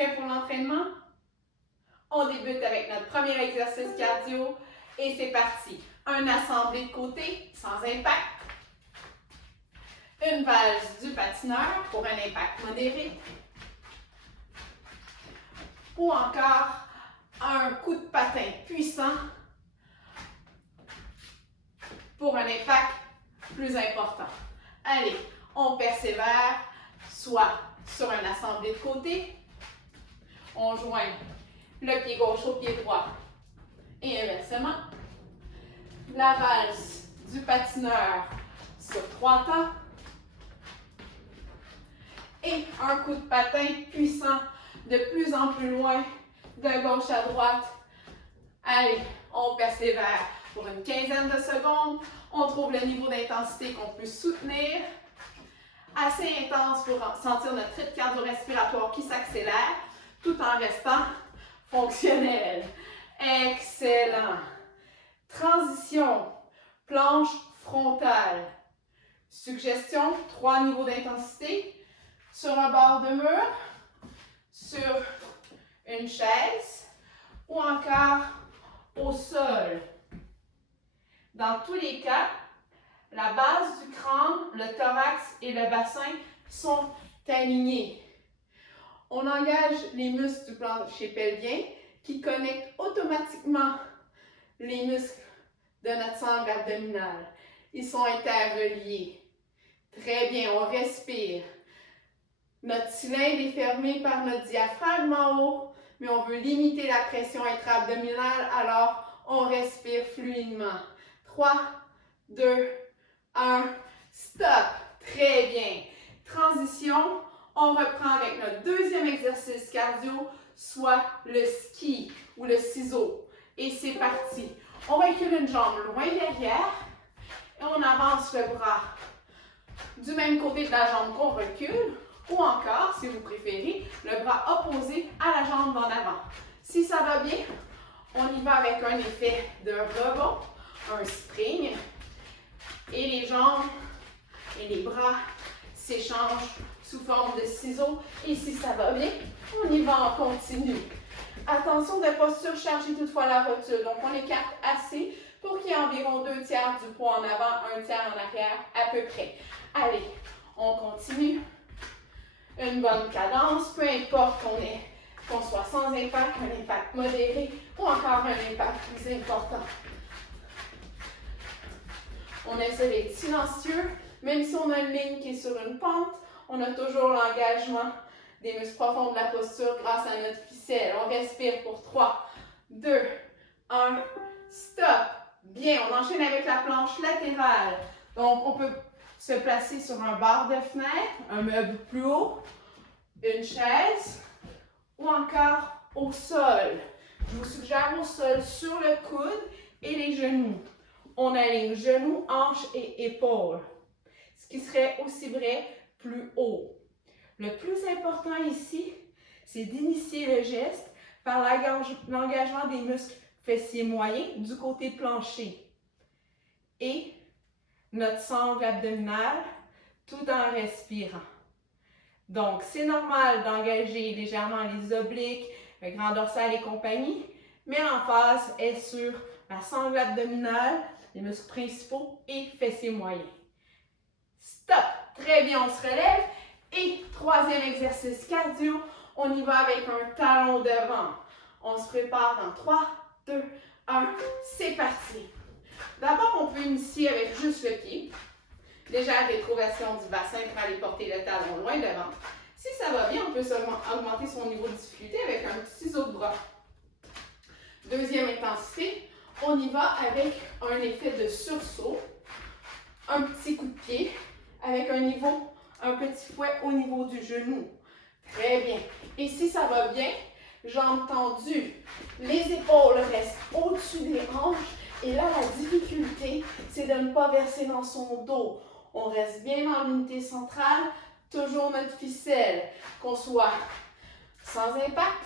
Prêt pour l'entraînement? On débute avec notre premier exercice cardio et c'est parti. Un assemblé de côté sans impact. Une valse du patineur pour un impact modéré. Ou encore un coup de patin puissant pour un impact plus important. Allez, on persévère, soit sur un assemblé de côté. On joint le pied gauche au pied droit et inversement. La valse du patineur sur 3 temps. Et un coup de patin puissant de plus en plus loin, de gauche à droite. Allez, on persévère pour une quinzaine de secondes. On trouve le niveau d'intensité qu'on peut soutenir. Assez intense pour sentir notre rythme cardio-respiratoire qui s'accélère, tout en restant fonctionnel. Excellent. Transition, planche frontale. Suggestion, 3 niveaux d'intensité. Sur un bord de mur, sur une chaise ou encore au sol. Dans tous les cas, la base du crâne, le thorax et le bassin sont alignés. On engage les muscles du plancher pelvien qui connectent automatiquement les muscles de notre sangle abdominale. Ils sont interreliés. Très bien, on respire. Notre cylindre est fermé par notre diaphragme en haut, mais on veut limiter la pression intra-abdominale, alors on respire fluidement. 3, 2, 1, stop. Très bien. Transition, on reprend avec notre deuxième exercice cardio, soit le ski ou le ciseau. Et c'est parti. On recule une jambe loin derrière et on avance le bras du même côté de la jambe qu'on recule. Ou encore, si vous préférez, le bras opposé à la jambe d'en avant. Si ça va bien, on y va avec un effet de rebond, un spring. Et les jambes et les bras s'échangent sous forme de ciseaux. Et si ça va bien, on y va en continu. Attention de ne pas surcharger toutefois la rotule. Donc, on écarte assez pour qu'il y ait environ 2 tiers du poids en avant, 1 tiers en arrière à peu près. Allez, on continue. Une bonne cadence, peu importe qu'on soit sans impact, un impact modéré ou encore un impact plus important. On essaie d'être silencieux, même si on a une ligne qui est sur une pente, on a toujours l'engagement des muscles profonds de la posture grâce à notre ficelle. On respire pour 3, 2, 1, stop. Bien, on enchaîne avec la planche latérale. Donc, on peut se placer sur un bar de fenêtre, un meuble plus haut, une chaise ou encore au sol. Je vous suggère au sol sur le coude et les genoux. On aligne genoux, hanches et épaules. Ce qui serait aussi vrai plus haut. Le plus important ici, c'est d'initier le geste par l'engagement des muscles fessiers moyens du côté plancher et notre sangle abdominale tout en respirant. Donc, c'est normal d'engager légèrement les obliques, le grand dorsal et compagnie, mais l'emphase est sur la sangle abdominale, les muscles principaux et fessiers moyens. Stop! Très bien, on se relève. Et troisième exercice cardio, on y va avec un talon devant. On se prépare dans 3, 2, 1, c'est parti. D'abord, on peut initier avec juste le pied. Légère rétroversion du bassin pour aller porter le talon loin devant. Si ça va bien, on peut augmenter son niveau de difficulté avec un petit ciseau de bras. Deuxième intensité, on y va avec un effet de sursaut. Un petit coup de pied avec un petit fouet au niveau du genou. Très bien. Et si ça va bien, jambes tendues. Les épaules restent au-dessus des hanches. Et là, la difficulté, c'est de ne pas verser dans son dos. On reste bien dans l'unité centrale, toujours notre ficelle, qu'on soit sans impact,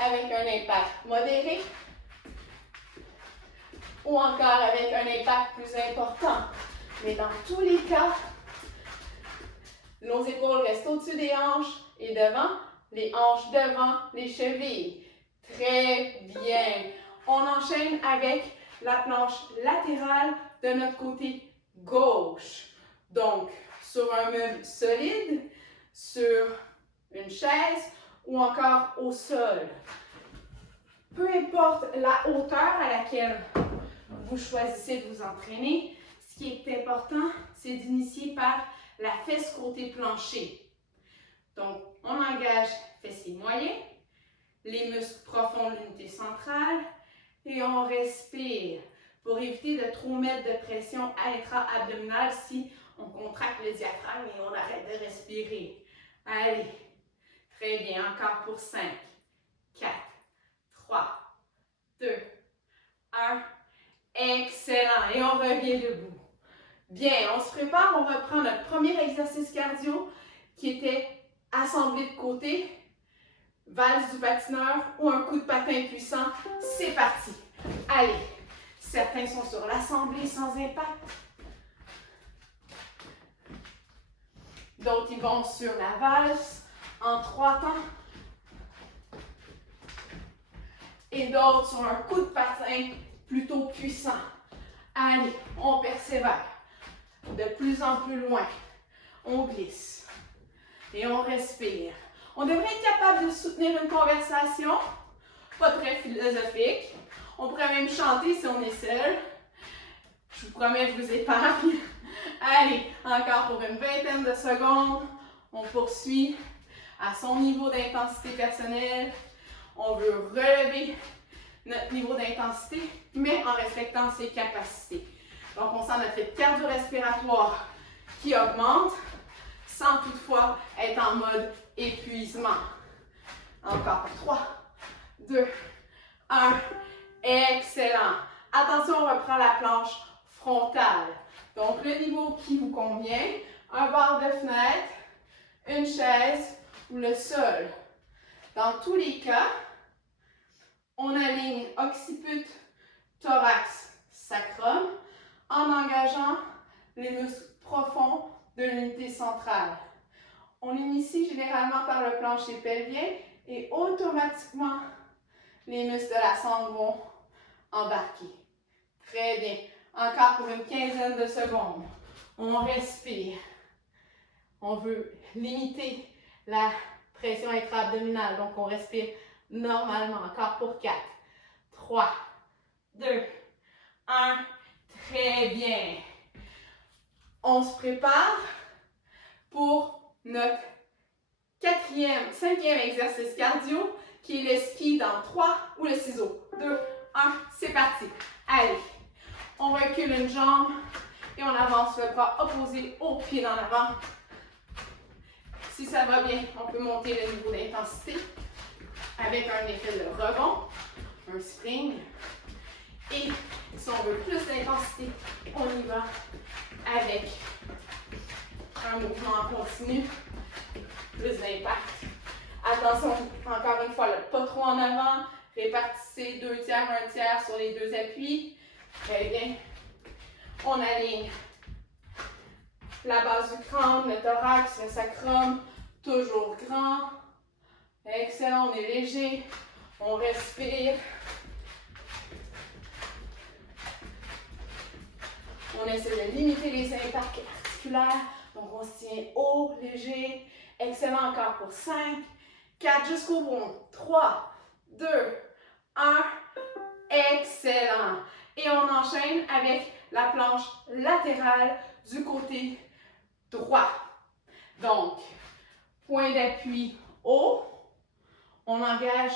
avec un impact modéré, ou encore avec un impact plus important. Mais dans tous les cas, nos épaules restent au-dessus des hanches et devant, les hanches devant les chevilles. Très bien. On enchaîne avec la planche latérale de notre côté gauche. Donc, sur un meuble solide, sur une chaise ou encore au sol. Peu importe la hauteur à laquelle vous choisissez de vous entraîner, ce qui est important, c'est d'initier par la fesse côté plancher. Donc, on engage fessiers moyens, les muscles profonds de l'unité centrale et on respire pour éviter de trop mettre de pression intra-abdominale si on contracte le diaphragme et on arrête de respirer. Allez, très bien, encore pour 5, 4, 3, 2, 1. Excellent. Et on revient debout. Bien, on se prépare, on reprend notre premier exercice cardio qui était assemblé de côté, valse du patineur ou un coup de patin puissant. C'est parti. Allez, certains sont sur l'assemblée sans impact. D'autres, ils vont sur la valse en 3 temps. Et d'autres sur un coup de patin plutôt puissant. Allez, on persévère. De plus en plus loin. On glisse. Et on respire. On devrait être capable de soutenir une conversation. Pas très philosophique. On pourrait même chanter si on est seul. Je vous promets, je vous épargne. Allez, encore pour une vingtaine de secondes. On poursuit à son niveau d'intensité personnelle. On veut relever notre niveau d'intensité, mais en respectant ses capacités. Donc, on sent notre rythme cardio-respiratoire qui augmente, sans toutefois être en mode épuisement. Encore 3, 2, 1. Excellent. Attention, on reprend la planche frontale. Donc, le niveau qui vous convient, un bord de fenêtre, une chaise ou le sol. Dans tous les cas, on aligne occiput, thorax, sacrum en engageant les muscles profonds de l'unité centrale. On initie généralement par le plancher pelvien et automatiquement, les muscles de la sangle vont embarquer. Très bien. Encore pour une quinzaine de secondes. On respire. On veut limiter la pression intra-abdominale. Donc, on respire normalement. Encore pour 4, 3, 2, 1. Très bien. On se prépare pour notre cinquième exercice cardio qui est le ski dans 3 ou le ciseau. 2, 1, c'est parti. Allez, on recule une jambe et on avance le bras opposé au pied dans l'avant. Si ça va bien, on peut monter le niveau d'intensité avec un effet de rebond, un spring. Et si on veut plus d'intensité, on y va avec un mouvement continu, plus d'impact. Attention, encore une fois, pas trop en avant. Répartissez 2 tiers, 1 tiers sur les 2 appuis. Très bien. On aligne la base du crâne, le thorax, le sacrum, toujours grand. Excellent, on est léger. On respire. On essaie de limiter les impacts articulaires. Donc, on se tient haut, léger. Excellent, encore pour 5, 4, jusqu'au bout. 3, 2, 1. Excellent. Et on enchaîne avec la planche latérale du côté droit. Donc, point d'appui haut. On engage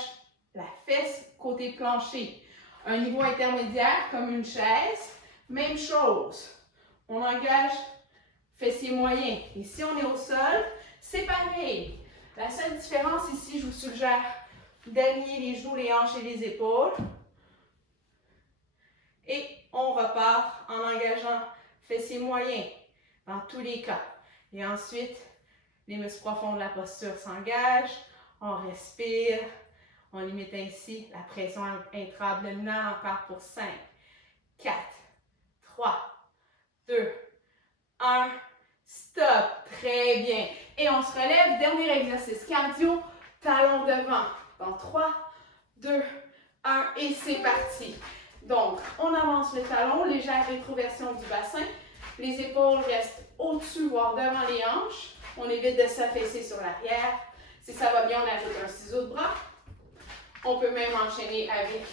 la fesse côté plancher. Un niveau intermédiaire comme une chaise. Même chose. On engage fessier moyen. Et si on est au sol, c'est pareil. La seule différence ici, je vous suggère d'aligner les genoux, les hanches et les épaules. Et on repart en engageant fessier moyen dans tous les cas. Et ensuite, les muscles profonds de la posture s'engagent. On respire. On limite ainsi la pression intra-abdominale encore pour 5, 4, 3, 2, 1. Stop. Très bien. Et on se relève. Dernier exercice cardio, talons devant. Dans 3, 2, 1 et c'est parti. Donc, on avance le talon, légère rétroversion du bassin. Les épaules restent au-dessus, voire devant les hanches. On évite de s'affaisser sur l'arrière. Si ça va bien, on ajoute un ciseau de bras. On peut même enchaîner avec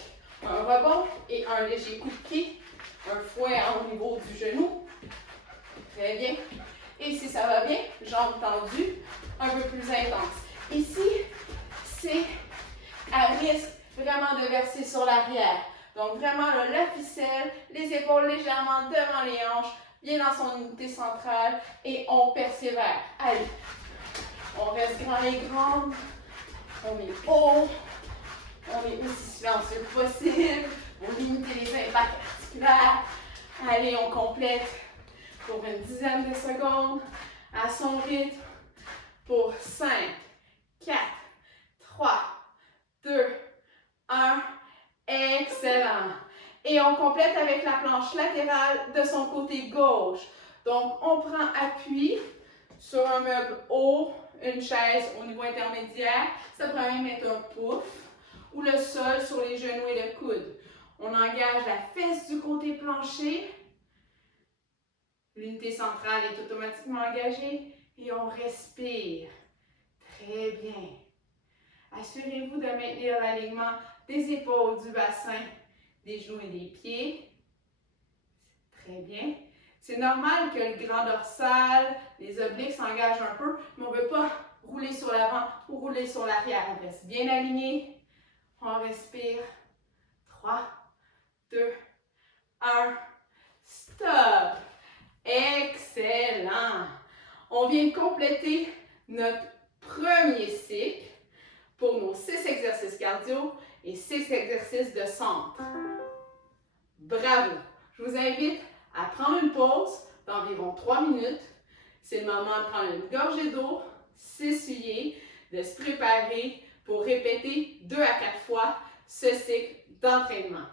un rebond et un léger coup de pied. Un fouet au niveau du genou. Très bien. Et si ça va bien, jambes tendues, un peu plus intense. Ici, c'est à risque vraiment de verser sur l'arrière. Donc vraiment là, la ficelle, les épaules légèrement devant les hanches, bien dans son unité centrale et on persévère. Allez, on reste grand et grande, on est haut, on est aussi silencieux que possible pour limiter les impacts articulaires. Allez, on complète pour une dizaine de secondes à son rythme pour 5, 4, 3, 2, 1. Excellent. Et on complète avec la planche latérale de son côté gauche. Donc, on prend appui sur un meuble haut, une chaise au niveau intermédiaire. Ça peut même être un pouf ou le sol sur les genoux et le coude. On engage la fesse du côté plancher. L'unité centrale est automatiquement engagée et on respire. Très bien. Assurez-vous de maintenir l'alignement des épaules, du bassin, des genoux et des pieds. Très bien. C'est normal que le grand dorsal, les obliques s'engagent un peu, mais on ne veut pas rouler sur l'avant ou rouler sur l'arrière. On reste bien aligné. On respire. 3, 2, 1. Stop. Excellent. On vient de compléter notre premier cycle pour nos 6 exercices cardio et 6 exercices de centre. Bravo! Je vous invite à prendre une pause d'environ 3 minutes. C'est le moment de prendre une gorgée d'eau, s'essuyer, de se préparer pour répéter 2 à 4 fois ce cycle d'entraînement.